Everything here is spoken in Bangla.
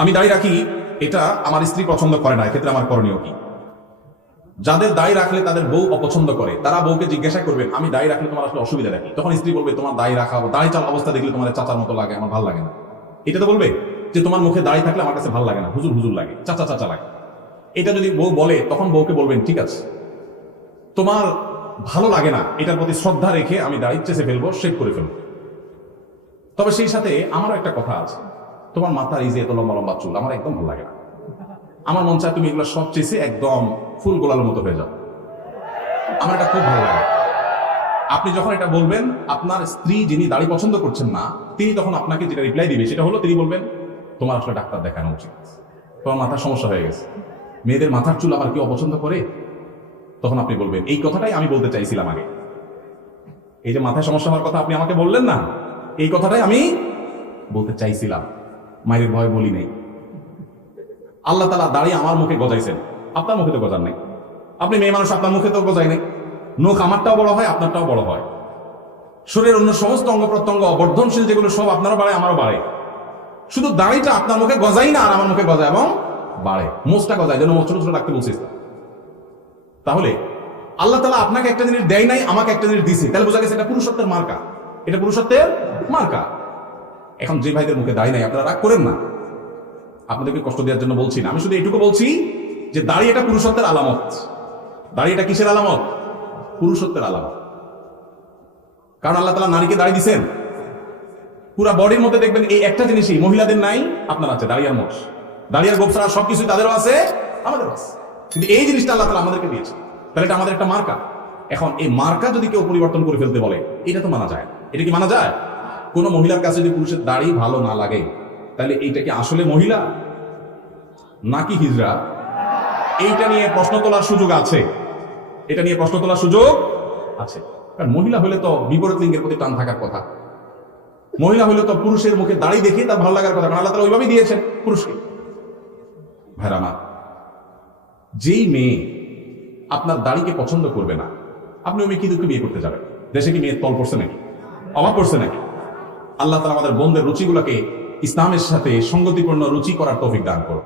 আমি দাড়ি রাখি, এটা আমার স্ত্রী পছন্দ করে না, এক্ষেত্রে আমার করণীয় কি? যাদের দাড়ি রাখলে তাদের বউ অপছন্দ করে, তারা বউকে জিজ্ঞাসা করবেন আমি দাড়ি রাখলে তোমার আসলে অসুবিধা রাখি। তখন স্ত্রী বলবে তোমার দাড়ি রাখা, দাড়ি চাল অবস্থা দেখলে তোমার চাচার মতো লাগে, আমার ভালো লাগে না। এটা তো বলবে যে তোমার মুখে দাড়ি থাকলে আমার কাছে ভালো লাগে না, হুজুর হুজুর লাগে, চাচা চাচা লাগে। এটা যদি বউ বলে তখন বউকে বলবেন ঠিক আছে, তোমার ভালো লাগে না, এটার প্রতি শ্রদ্ধা রেখে আমি দাড়ি চেষে ফেলবো, শেভ করে ফেলবো। তবে সেই সাথে আমারও একটা কথা আছে, তোমার মাথার এই যে এত লম্বা লম্বা চুল আমার একদম ভালো লাগে না, আমার মন চায় তুমি এগুলো সব চেষে একদম ফুল গোলার মতো হয়ে যাও, আমার এটা খুব ভালো লাগে। আপনি যখন এটা বলবেন, আপনার স্ত্রী যিনি দাড়ি পছন্দ করছেন না, তিনি তখন আপনাকে যেটা রিপ্লাই দিবে সেটা হলো, তিনি বলবেন তোমার আসলে ডাক্তার দেখানো উচিত, তোমার মাথার সমস্যা হয়ে গেছে, মেয়েদের মাথার চুল আবার কেউ অপছন্দ করে। তখন আপনি বলবেন এই কথাটাই আমি বলতে চাইছিলাম আগে, এই যে মাথায় সমস্যা হওয়ার কথা আপনি আমাকে বললেন না, এই কথাটাই আমি বলতে চাইছিলাম, মায়ের ভয় বলি নেই। আল্লাহ তাআলা দাড়ি আমার মুখে গজাইছেন, আপনার মুখে তো গজার নেই। আপনি মেয়ে মানুষ, আপনার মুখে তো গজাই নেই। নখ আমারটাও বড় হয়, আপনারটাও বড় হয়। শরীরের অন্য সমস্ত অঙ্গ প্রত্যঙ্গ বর্ধনশীল যেগুলো সব আপনারও বাড়ে, আমারও বাড়ে। শুধু দাড়িটা আপনার মুখে গজাই না, আর আমার মুখে গজায় এবং বাড়ে। মোচটা গজায়, যেন মোচ ছোট ছোট রাখতে বলছিস। তাহলে আল্লাহ তাআলা আপনাকে একটা জিনিস দেয় নাই, আমাকে একটা জিনিস দিছে, তাহলে বোঝা গেছে এটা পুরুষত্বের মার্কা, এটা পুরুষত্বের মার্কা। এখন যে ভাইদের মুখে দাড়ি নাই, আপনারা রাগ করেন না, আপনাদেরকে কষ্ট দেওয়ার জন্য বলছি না, আমি শুধু এটুকু বলছি যে দাড়ি এটা পুরুষত্বের আলামত। দাড়ি এটা কিসের আলামত? পুরুষত্বের আলামত। কারণ আল্লাহ তাআলা নারীকে দাড়ি দিছেন, পুরা বডির মধ্যে দেখবেন এই একটা জিনিসই মহিলাদের নাই, আপনার আছে, দাড়ি আর মোচ। দাড়ি আর গোফ ছাড়া সবকিছু তাদেরও আছে, আমাদেরও আছে, কিন্তু এই জিনিসটা আল্লাহ তাআলা আমাদেরকে দিয়েছে, তাহলে এটা আমাদের একটা মার্কা। এখন এই মার্কা যদি কেউ পরিবর্তন করে ফেলতে বলে, এটা তো মানা যায়? এটা কি মানা যায়? কোন মহিলার কাছে যদি পুরুষের দাড়ি ভালো না লাগে, তাহলে এইটা কি আসলে মহিলা নাকি হিজড়া? এইটা নিয়ে প্রশ্ন তোলার সুযোগ আছে, এটা নিয়ে প্রশ্ন তোলার সুযোগ আছে। কারণ মহিলা হলে তো বিপরীত লিঙ্গের প্রতি টান থাকার কথা, মহিলা হলে তো পুরুষের মুখে দাড়ি দেখে তার ভালো লাগার কথা, কারণ আল্লাহ তাআলা ওইভাবেই দিয়েছেন পুরুষকে। ভাইরা আমার, যেই মেয়ে আপনার দাড়িকে পছন্দ করবে না, আপনি ওই মেয়ে কি দুঃখে বিয়ে করতে যাবেন? দেশে কি মেয়ের তল পড়ছে নাকি, অভাব পড়ছে নাকি? আল্লাহ তাআলা আমাদের বোনদের রুচিগুলোকে ইসলামের সাথে সঙ্গতিপূর্ণ রুচি করার তৌফিক দান করুন।